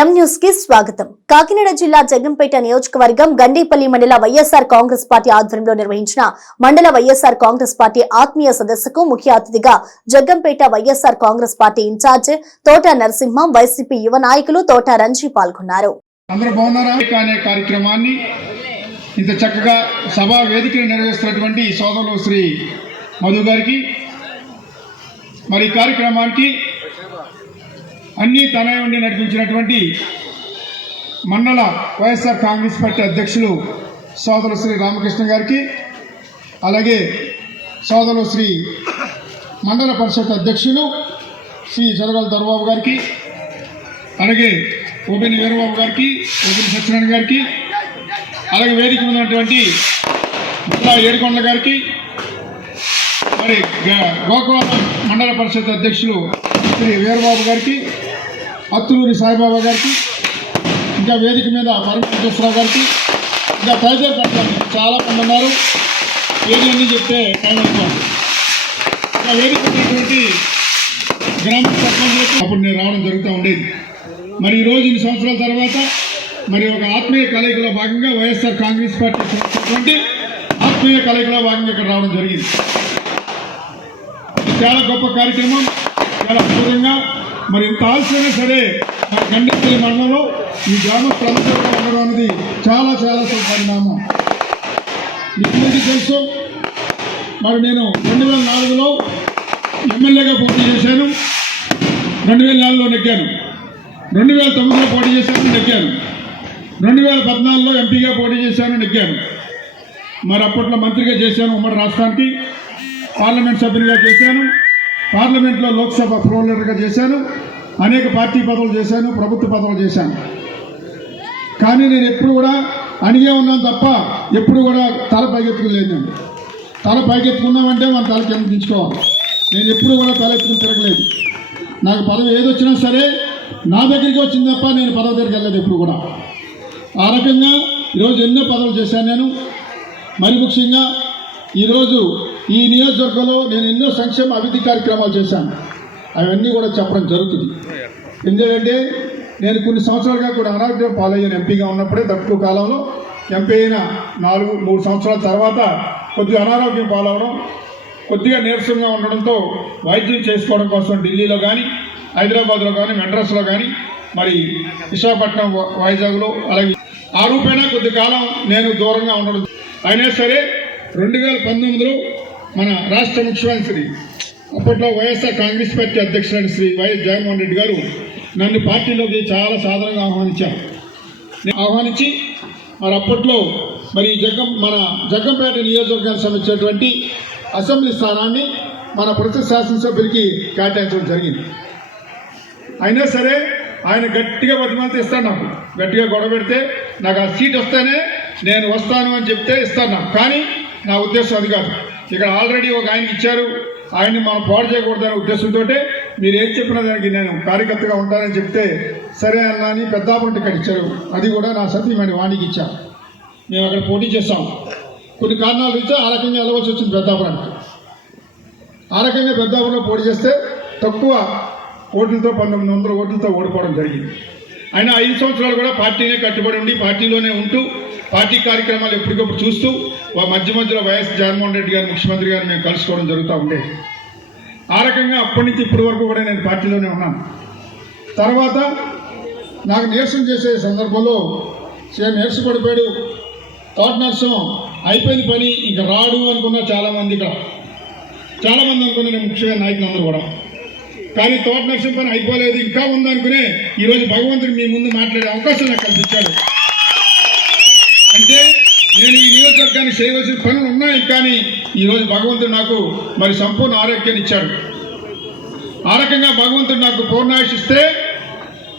ఎం న్యూస్కి స్వాగతం. కాకినాడ జిల్లా జగంపేట నియోజకవర్గం గండేపల్లి మండల వైఎస్ఆర్ కాంగ్రెస్ పార్టీ ఆధ్వర్యంలో నిర్వహించిన మండల వైఎస్ఆర్ కాంగ్రెస్ పార్టీ ఆత్మీయ సదస్సుకు ముఖ్య అతిథిగా Jaggampeta YSR Congress party incharge Thota Narasimham YCP యువ నాయకులు తోట రంజీ పాల్గొన్నారు. కార్యక్రమాన్ని ఇంత చక్కగా సభా వేదికను సోదరులు శ్రీ మధు గారికి మరి కార్యక్రమానికి అన్నీ తనే ఉండి నడిపించినటువంటి మండల వైఎస్ఆర్ కాంగ్రెస్ పార్టీ అధ్యక్షులు సోదరు శ్రీ రామకృష్ణ గారికి అలాగే సోదరు శ్రీ మండల పరిషత్ అధ్యక్షులు శ్రీ జరగల దొరబాబు గారికి అలాగే ఓపెన్ వీరబాబు గారికి ఓపెన్ సత్యనారాయణ గారికి అలాగే వేదిక ఉన్నటువంటి ఏడుకొండ గారికి మరి గ- మండల పరిషత్ అధ్యక్షులు శ్రీ వీరబాబు గారికి అత్తులూరి సాయిబాబా గారికి ఇంకా వేదిక మీద పరమేశ్వరరావు గారికి ఇంకా తదితర చాలా మంది ఉన్నారు. ఏది చెప్తే టైం ఇంకా వేదిక ఉన్నటువంటి గ్రామ సర్పంచులకు అప్పుడు నేను రావడం జరుగుతూ ఉండేది. మరి ఈరోజు రోజు ఇన్ని సంవత్సరాల తర్వాత మరి ఒక ఆత్మీయ కలయికలో భాగంగా వైఎస్ఆర్ కాంగ్రెస్ పార్టీ ఆత్మీయ కలయికలో భాగంగా ఇక్కడ రావడం జరిగింది. చాలా గొప్ప కార్యక్రమం. చాలా అద్భుతంగా మరి ఇంత ఆలస్యమైనా సరే మరి గండపల్లి మండలంలో ఈ గ్రామ ప్రముఖంగా ఉండడం అనేది చాలా చాలా పరిణామం మీకు అందరికీ తెలుసు మరి నేను రెండు వేల నాలుగులో ఎమ్మెల్యేగా పోటీ చేశాను రెండు వేల నాలుగులో నెగ్గాను రెండు వేల తొమ్మిదిలో పోటీ చేశాను నెగ్గాను రెండు వేల పద్నాలుగులో ఎంపీగా పోటీ చేశాను నెగ్గాను. మరి అప్పట్లో మంత్రిగా చేశాను ఉమ్మడి రాష్ట్రానికి పార్లమెంట్ సభ్యునిగా చేశాను పార్లమెంట్లో లోక్సభ ఫ్లోర్ లీడర్గా చేశాను అనేక పార్టీ పదవులు చేశాను ప్రభుత్వ పదవులు చేశాను. కానీ నేను ఎప్పుడు కూడా అణిగే ఉన్నాను తప్ప ఎప్పుడు కూడా తల పైకెత్తుకోలేదు నేను. తల పైకెత్తుకున్నామంటే మన తల కింద దించుకోవాలి. నేను ఎప్పుడు కూడా తల ఎత్తుకుని తిరగలేదు. నాకు పదవి ఏదొచ్చినా సరే నా దగ్గరికి వచ్చింది తప్ప నేను పదవి దగ్గరికి వెళ్ళలేదు ఎప్పుడు కూడా. ఆ రకంగా ఈరోజు ఎన్నో పదవులు చేశాను నేను. మరి ముఖ్యంగా ఈరోజు ఈ నియోజకవర్గంలో నేను ఎన్నో సంక్షేమ అభివృద్ధి కార్యక్రమాలు చేశాను. అవన్నీ కూడా చెప్పడం జరుగుతుంది. ఎందుకంటే నేను కొన్ని సంవత్సరాలుగా కూడా అనారోగ్యం పాలయ్యాను. ఎంపీగా ఉన్నప్పుడే తక్కువ కాలంలో ఎంపీ అయిన నాలుగు మూడు సంవత్సరాల తర్వాత కొద్దిగా అనారోగ్యం పాలవడం కొద్దిగా నీరసంగా ఉండడంతో వైద్యం చేసుకోవడం కోసం ఢిల్లీలో కానీ హైదరాబాద్లో కానీ మెడ్రాస్లో కానీ మరి విశాఖపట్నం వైజాగ్లో అలాగే ఆ రూపేణా కొద్ది కాలం నేను దూరంగా ఉండడం. అయినా సరే రెండు వేల పంతొమ్మిదిలో మన రాష్ట్ర ముఖ్యమంత్రి అప్పట్లో వైఎస్ఆర్ కాంగ్రెస్ పార్టీ అధ్యక్షులైన శ్రీ వైఎస్ జగన్మోహన్ రెడ్డి గారు నన్ను పార్టీలోకి చాలా సాధారణంగా ఆహ్వానించారు. నేను ఆహ్వానించి మరి అప్పట్లో మరి జగం జగ్గం మన జగ్గంపేట నియోజకవర్గానికి సంబంధించినటువంటి అసెంబ్లీ స్థానాన్ని మన ప్రతి శాసనసభ్యులకి కేటాయించడం జరిగింది. అయినా సరే ఆయన గట్టిగా బతిమాలతో ఇస్తాను నాకు. గట్టిగా గొడవ పెడితే నాకు ఆ సీట్ వస్తేనే నేను వస్తాను అని చెప్తే ఇస్తాను నాకు. కానీ నా ఉద్దేశం అది కాదు. ఇక్కడ ఆల్రెడీ ఒక ఆయనకి ఇచ్చారు. ఆయన్ని మనం పాడు చేయకూడదనే ఉద్దేశంతో మీరు ఏం చెప్పిన దానికి నేను కార్యకర్తగా ఉంటానని చెప్తే సరే అన్నా అని పెద్దాపంట ఇక్కడ ఇచ్చారు. అది కూడా నా సతీమణి వాణికి ఇచ్చాను మేము అక్కడ పోటీ చేస్తాం. కొన్ని కారణాలు రీత్యా ఆ రకంగా వెళ్ళవలసి వచ్చింది పెద్దాపురానికి. ఆ రకంగా పెద్దాపురంలో పోటీ చేస్తే తక్కువ ఓట్లతో పంతొమ్మిది వందల ఓట్లతో ఓడిపోవడం జరిగింది. ఆయన ఐదు సంవత్సరాలు కూడా పార్టీనే కట్టుబడి ఉండి పార్టీలోనే ఉంటూ పార్టీ కార్యక్రమాలు ఎప్పటికప్పుడు చూస్తూ మధ్య మధ్యలో వైఎస్ జగన్మోహన్ రెడ్డి గారు ముఖ్యమంత్రి గారు మేము కలుసుకోవడం జరుగుతూ ఉండేది ఆ రకంగా అప్పటి నుంచి ఇప్పటి వరకు కూడా నేను పార్టీలోనే ఉన్నాను. తర్వాత నాకు నీరసం చేసే సందర్భంలో సేమ్ నీరసపడిపోయాడు తోట నర్సం అయిపోయింది పని ఇంకా రాడు అనుకున్న చాలామంది ఇక్కడ. చాలామంది అనుకున్న ముఖ్యమైన నాయకులు అందరూ కూడా. కానీ తోట నర్సం పని అయిపోలేదు ఇంకా ఉందనుకునే ఈరోజు భగవంతుడు మీ ముందు మాట్లాడే అవకాశం నాకు కల్పించాడు. అంటే నేను ఈ నియోజకవర్గాన్ని చేయవలసిన పనులు ఉన్నాయి కానీ ఈరోజు భగవంతుడు నాకు మరి సంపూర్ణ ఆరోగ్యాన్ని ఇచ్చాడు. ఆ రకంగా భగవంతుడు నాకు పూర్ణాశిస్తే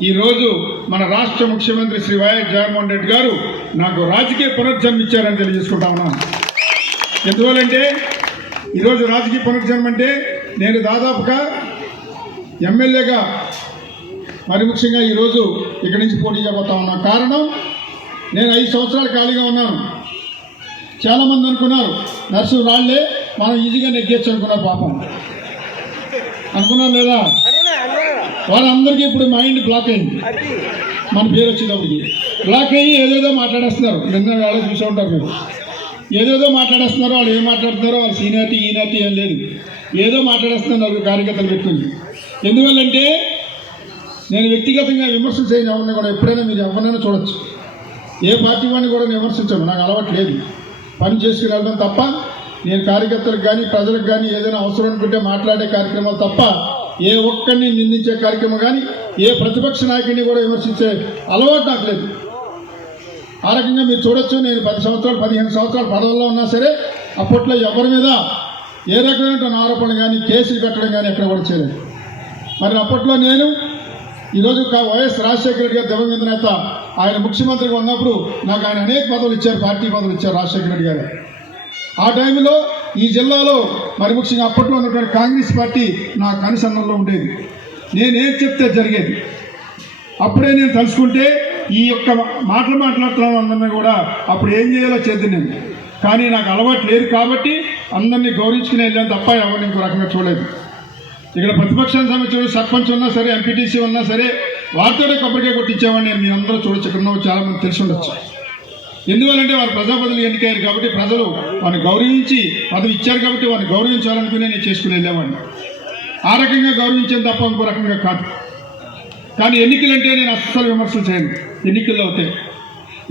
ఈరోజు మన రాష్ట్ర ముఖ్యమంత్రి శ్రీ వైఎస్ జగన్మోహన్ రెడ్డి గారు నాకు రాజకీయ పునర్జన్మ ఇచ్చారని తెలియజేసుకుంటా ఉన్నాను. ఎందువల్లంటే ఈరోజు రాజకీయ పునర్జన్మ అంటే నేను దాదాపుగా ఎమ్మెల్యేగా మరి ముఖ్యంగా ఈరోజు ఇక్కడి నుంచి పోటీ చేయబోతా ఉన్న కారణం నేను ఐదు సంవత్సరాలు ఖాళీగా ఉన్నాను. చాలామంది అనుకున్నారు నర్సు రాళ్ళే మనం ఈజీగా నెగ్గేచ్చు అనుకున్నారు పాపం. అనుకున్నారు లేదా? వాళ్ళందరికీ ఇప్పుడు మైండ్ బ్లాక్ అయింది. మన పేరు వచ్చేటప్పటికి. బ్లాక్ అయ్యి ఏదేదో మాట్లాడేస్తున్నారు. నిన్న వేళ చూసే ఉంటారు మీరు. ఏదేదో మాట్లాడేస్తున్నారు వాళ్ళు ఏం మాట్లాడుతున్నారో వాళ్ళు సీనియారిటీ ఈనాటి ఏం లేదు. ఏదో మాట్లాడేస్తున్నారు కార్యకర్తలు పెట్టుకుని. ఎందువల్లంటే నేను వ్యక్తిగతంగా విమర్శలు చేయని ఎవరిని కూడా ఎప్పుడైనా మీరు ఎవరినైనా చూడొచ్చు. ఏ పార్టీ వాడిని కూడా నేను విమర్శించను నాకు అలవాటు లేదు. పని చేసుకుని వెళ్ళడం తప్ప నేను కార్యకర్తలకు కానీ ప్రజలకు కానీ ఏదైనా అవసరం అనుకుంటే మాట్లాడే కార్యక్రమాలు తప్ప ఏ ఒక్కరిని నిందించే కార్యక్రమం కానీ ఏ ప్రతిపక్ష నాయకుడిని కూడా విమర్శించే అలవాటు నాకు లేదు. ఆ రకంగా మీరు చూడొచ్చు నేను పది సంవత్సరాలు పదిహేను సంవత్సరాలు పదవుల్లో ఉన్నా సరే అప్పట్లో ఎవరి మీద ఏ రకమైన ఆరోపణలు కానీ కేసులు పెట్టడం కానీ ఎక్కడ కూడా చేయలేదు. మరి అప్పట్లో నేను ఈరోజు కా- వైఎస్ రాజశేఖర రెడ్డి గారు దివంగత నేత ఆయన ముఖ్యమంత్రిగా ఉన్నప్పుడు నాకు ఆయన అనేక పదవులు ఇచ్చారు పార్టీ పదవులు ఇచ్చారు రాజశేఖర రెడ్డి గారు. ఆ టైంలో ఈ జిల్లాలో మరి ముఖ్యంగా అప్పట్లో ఉన్నటువంటి కాంగ్రెస్ పార్టీ నా కనుసన్నల్లో ఉండేది. నేనేం చెప్తే జరిగేది? అప్పుడే నేను తలుచుకుంటే ఈ యొక్క మాటలు మాట్లాడుతున్నాను అందరినీ కూడా అప్పుడు ఏం చేయాలో చేద్దాం నేను. కానీ నాకు అలవాటు లేదు కాబట్టి అందరినీ గౌరవించుకుని వెళ్ళాను తప్ప ఎవరిని ఇంకో రకంగా చూడలేదు. ఇక్కడ ప్రతిపక్షానికి సంబంధించిన సర్పంచ్ ఉన్నా సరే ఎంపీటీసీ ఉన్నా సరే వారితోనే కొబ్బరికాయ కొట్టించేవాడిని నేను మీ అందరూ చూడొచ్చు ఇక్కడ చాలా మంది తెలిసి ఉండొచ్చు ఎందువల్లంటే వారు ప్రజాపతులు ఎన్నికయ్యారు కాబట్టి ప్రజలు వారిని గౌరవించి పదవి ఇచ్చారు కాబట్టి వారిని గౌరవించాలనుకునే నేను చేసుకుని వెళ్ళేవాడిని ఆ రకంగా గౌరవించాను తప్ప ఇంకో రకంగా కాదు. కానీ ఎన్నికలంటే నేను అస్సలు విమర్శలు చేయను. ఎన్నికల్లో అవుతాయి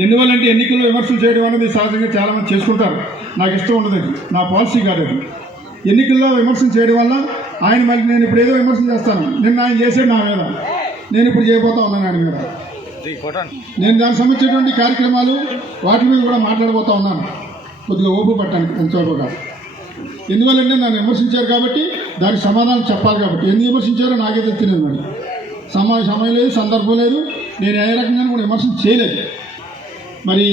ఎందువల్లంటే ఎన్నికల్లో విమర్శలు చేయడం అనేది సహజంగా చాలామంది చేసుకుంటారు. నాకు ఇష్టం ఉండదు అది. నా పాలసీ కాదు అది. ఎన్నికల్లో విమర్శలు చేయడం వల్ల ఆయన మళ్ళీ నేను ఇప్పుడు ఏదో విమర్శలు చేస్తాను. నిన్న ఆయన చేసాడు నా మీద. నేను ఇప్పుడు చేయబోతా ఉన్నాను ఆయన మీద నేను దానికి సంబంధించినటువంటి కార్యక్రమాలు వాటి మీద కూడా మాట్లాడబోతా ఉన్నాను. కొద్దిగా ఓపు ఎంతవరకు కాదు ఎందువల్లంటే నన్ను విమర్శించారు కాబట్టి దానికి సమాధానం చెప్పాలి కాబట్టి. ఎందుకు విమర్శించారో నాకే తెలియదు మరి సమయ సమయం లేదు సందర్భం లేదు. నేను ఏ రకంగా కూడా విమర్శన చేయలేదు. మరి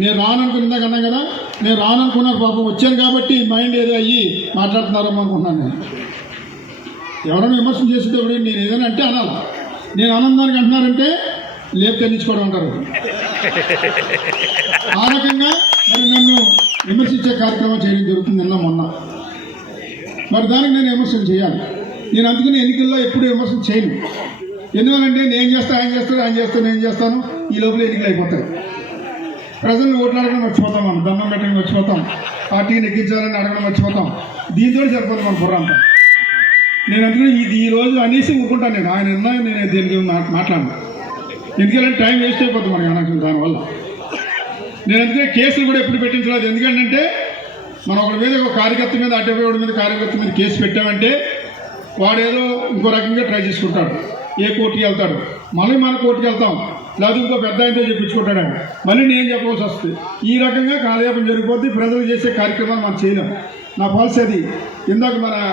నేను రాననుకుని ఇందాక అన్నా కదా నేను రాననుకున్నారు పాపం వచ్చాను కాబట్టి మైండ్ ఏదో అయ్యి మాట్లాడుతున్నారేమో అనుకుంటున్నాను నేను. ఎవరైనా విమర్శన చేసేటప్పుడు నేను ఏదైనా అంటే అనాలి. నేను ఆనందానికి అంటున్నారంటే లేపు తెల్లించుకోవడం అంటారు. ఆ రకంగా మరి నన్ను విమర్శించే కార్యక్రమం చేయడం జరుగుతుంది నిన్న మొన్న. మరి దానికి నేను విమర్శలు చేయాలి. నేను అందుకని ఎన్నికల్లో ఎప్పుడు విమర్శలు చేయను. ఎందువలంటే నేను చేస్తా ఆయన చేస్తాడు ఆయన చేస్తాను నేను చేస్తాను ఈ లోపల ఎన్నికలు అయిపోతాయి. ప్రజలను ఓట్లాడడం మర్చిపోతాం మనం దండం పెట్టడం మర్చిపోతాం పార్టీని ఎక్కించాలని అడగడం మర్చిపోతాం. దీంతో సరిపోతుంది మన బుర్రంతా నేను అంటే ఇది ఈ రోజు అనేసి ఊరుకుంటాను నేను. ఆయన ఉన్నా నేను దీనికి మా- మాట్లాడను. ఎందుకంటే టైం వేస్ట్ అయిపోతుంది మనకి అనవసరం దానివల్ల. నేను అందుకే కేసులు కూడా ఎప్పుడు పెట్టించలేదు. ఎందుకంటే మనం ఒకటి మీద ఒక కార్యకర్త మీద అడ్డపోయేవాడి మీద కార్యకర్త మీద కేసు పెట్టామంటే వాడేదో ఇంకో రకంగా ట్రై చేసుకుంటాడు. ఏ కోర్టుకి వెళ్తాడు? మళ్ళీ మన కోర్టుకి వెళ్తాం. లేదా ఇంకో పెద్ద ఆయనతో చెప్పించుకుంటాడు ఆయన. మళ్ళీ నేను చెప్పవలసి వస్తుంది? ఈ రకంగా కాలయాపన జరిగిపోద్ది. ప్రజలు చేసే కార్యక్రమాలు మనం చేయలేం. నా పాలసీ అది. ఇందాక మన